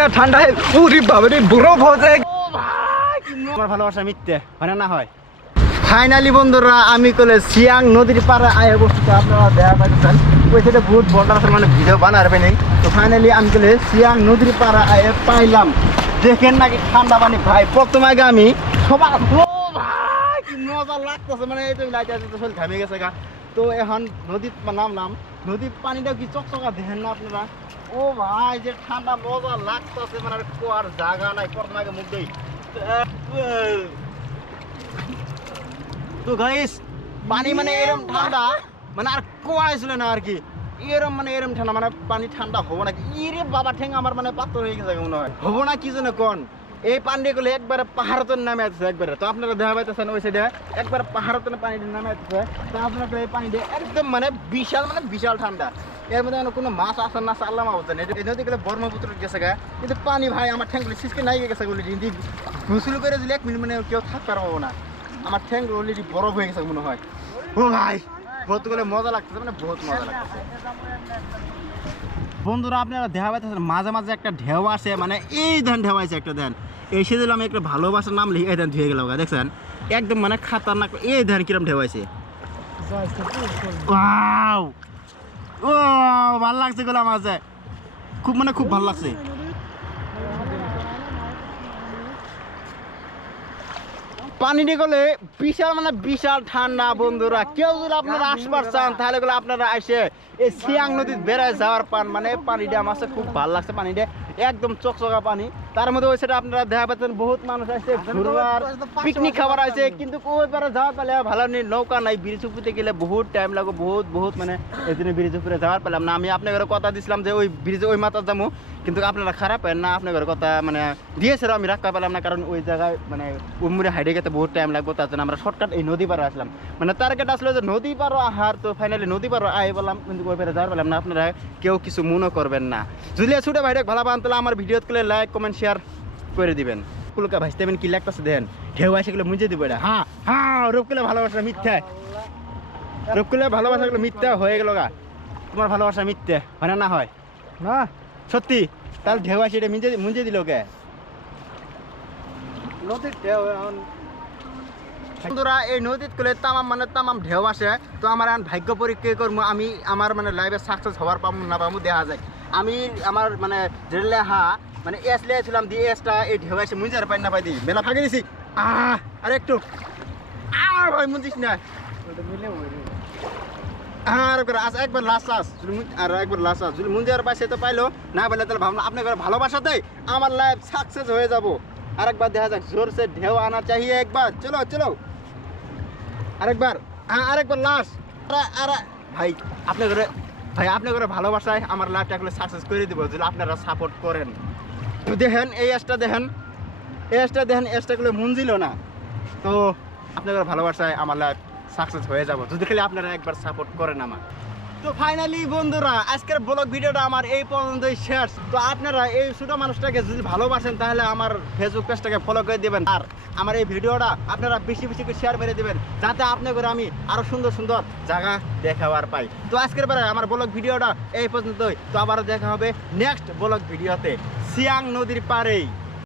না ঠান্ডায় পুরি বাবারে বরফ হয়ে যায়। আমার ভালোবাসা মিথ্যে হয় না হয়। ফাইনালি বন্ধুরা আমি কলে সিয়াং নদীর পাড়ে আয় বসতে আপনারা দেখা পাইতেছেন ওই সাইডে বহুত বন্ডার আছে মানে ভিডিও বানাবে নেই। তো ফাইনালি আমি কলে সিয়াং নদীর পাড়ে আয় পাইলাম। দেখেন নাকি ঠান্ডা পানি ভাই প্রথম আগে আমি সবাই ভাই কি মজা লাগতেছে মানে এই তো লাইট আছে তো শরীর ঘামে গেছে গা। তো এখন নদীর নামলাম, নদীর পানিটাও কি চকচকা দেখেন না আপনারা। ও ভাই যে ঠান্ডা মজা লাগতেছে মানে কোয়ার জায়গা নাই প্রথম আগে মুখ দেই। তো গাইস পানি মানে এরম ঠান্ডা মানে আর কোয়া ছিল না আর কি এরম মানে এরম ঠান্ডা মানে পানি ঠান্ডা হবো নাকি ইরে বাবা ঠেং আমার মানে পাথর হয়ে গেছে মনে হয় হবো না কি জন্য কোন এই পানি গুলো একবারে পাহাড়ের নামে আছে একবারে। তো আপনারা দেখা পাইতেছেন ওই সাইডে একবার পাহাড়ের পানি নামে আছে। তো আপনারা এই পানিটা একদম মানে বিশাল ঠান্ডা। এর মধ্যে কোনো মাছ আসার না আল্লাহ মাবতেন এই নদী গেলে ব্রহ্মপুত্র গেছে গা কিন্তু পানি ভাই আমার ঠ্যাংগুলি সিসকে নাই গেছে বলে গোসল করে দিলে 1 মিনিট মানে কেউ থাকতে পারবো না। আমার ঠ্যাং অলরেডি বরফ হয়ে গেছে মনে হয়। ও ভাই বহুত গেলে মজা লাগতেছে মানে বহুত মজা লাগতেছে। বন্ধুরা আপনারা দেখা পাইতেছেন মাঝে মাঝে একটা ঢেউ আসে মানে এই ধান ঢেউ আছে একটা ধান এসে দিলাম আমি একটা ভালোবাসার নাম লিখে এই ধান ধুয়ে গেল দেখছেন একদম মানে খাতারনাক এই ধান কিরম ঢেউ আছে। ওয়াও ও ভালো লাগছে গুলো মাঝে খুব মানে খুব ভালো লাগছে। পানিটি গেলে বিশাল ঠান্ডা বন্ধুরা কেউ যদি আপনারা আসবার চান তাহলে গেলে আপনারা আসে এই সিয়াং নদীর বেড়ায় যাওয়ার পান মানে পানিটা আমার খুব ভালো লাগছে। পানিটা একদম চকচকা পানি তার মধ্যে ওই সেটা আপনারা দেখা পাচ্ছেন বহুত মানুষ আসছে ঘুরবার পিকনিক খাবার আছে কিন্তু ওই পারে যাওয়ার পেলে ভালো নেই নৌকা নাই ব্রিজ উপরে গেলে বহুত টাইম লাগবে বহুত মানে এই জন্য ব্রিজ উপরে যাওয়ার পেলাম না। আমি আপনাদের কথা দিছিলাম যে ওই ব্রিজে ওই মাথা যাবো কিন্তু আপনারা খারাপ হয় না আপনাদের কথা মানে দিয়েছিল আমি রাখতে পারলাম না কারণ ওই জায়গায় মানে উমরে হাইডে গেতে বহুত টাইম লাগবে তার জন্য আমরা শর্টকাট এই নদী পাড়ে আসলাম মানে টার্গেট আসলে যে নদী পাড়ো আহার। তো ফাইনালি নদী পাড়ো আয় বললাম কিন্তু ওই পারে যাওয়ার পেলাম না। আপনারা কেউ কিছু মনে করবেন না যদি ছুটে বাইরে ভালো পান তাহলে আমার ভিডিও করলে লাইক কমেন্ট শেয়ার করে দিবেন। কুলকা ভাইতে কি লাগতেছে দেন ঢেউ আসে গুলো মুজে দিব এটা হ্যাঁ হ্যাঁ রূপকুলে ভালোবাসা মিথ্যা রূপকুলে ভালোবাসা গুলো মিথ্যা হয়ে গেল গা। তোমার ভালোবাসা মিথ্যে হয় না হয় না সত্যি তাহলে ঢেউ আসে এটা মুঞ্জে দিল কে নদীর ঢেউ। বন্ধুরা এই নদীর কুলে তামাম ঢেউ আসে। তো আমার এখন ভাগ্য পরীক্ষা করবো আমি আমার মানে লাইফে সাকসেস হওয়ার পাবো না পাবো দেখা যায়। আমি আমার মানে যেলে মানে এস লিয়েছিলাম দিয়ে এসটা এই ঢেউ আসে মুঞ্জার পাই না পাই দিই মেলা ফাঁকে দিছি আরে একটু ভাই মুঞ্জিস না একবার লাস্ট আর একবার লাস্ট যদি মুঞ্জার পাশে তো পাইলো না পাইলে তাহলে ভাবলাম আপনার ভালোবাসাতে আমার লাইফ সাকসেস হয়ে যাব। আরেকবার দেখা যাক জোর সে ঢেউ আনা চাহিয়ে একবার চলো আরেকবার লাস্ট ভাই আপনার ভালোবাসায় আমার লাইফটা এগুলো সাকসেস করে দিব যদি আপনারা সাপোর্ট করেন। দেখেন এই এসটা দেখেন এসটাগুলো মুঞ্জিল না তো আপনার ভালোবাসায় আমার লাইফ সাকসেস হয়ে যাব যদি খালি আপনারা একবার সাপোর্ট করেন আমার। তো ফাইনালি বন্ধুরা আজকের ব্লগ ভিডিওটা আমার এই পর্যন্তই শেষ। তো আপনারা এই ছোট মানুষটাকে যদি ভালোবাসেন তাহলে আমার ফেসবুক পেজটাকে ফলো করে দেবেন আর আমার এই ভিডিওটা আপনারা বেশি করে শেয়ার করে দেবেন যাতে আপনাদের আমি আরো সুন্দর জায়গা দেখাবার পাই। তো আজকের বেলা আমার ব্লগ ভিডিওটা এই পর্যন্তই। তো আবারও দেখা হবে নেক্সট ব্লগ ভিডিওতে সিয়াং নদীর পাড়েই।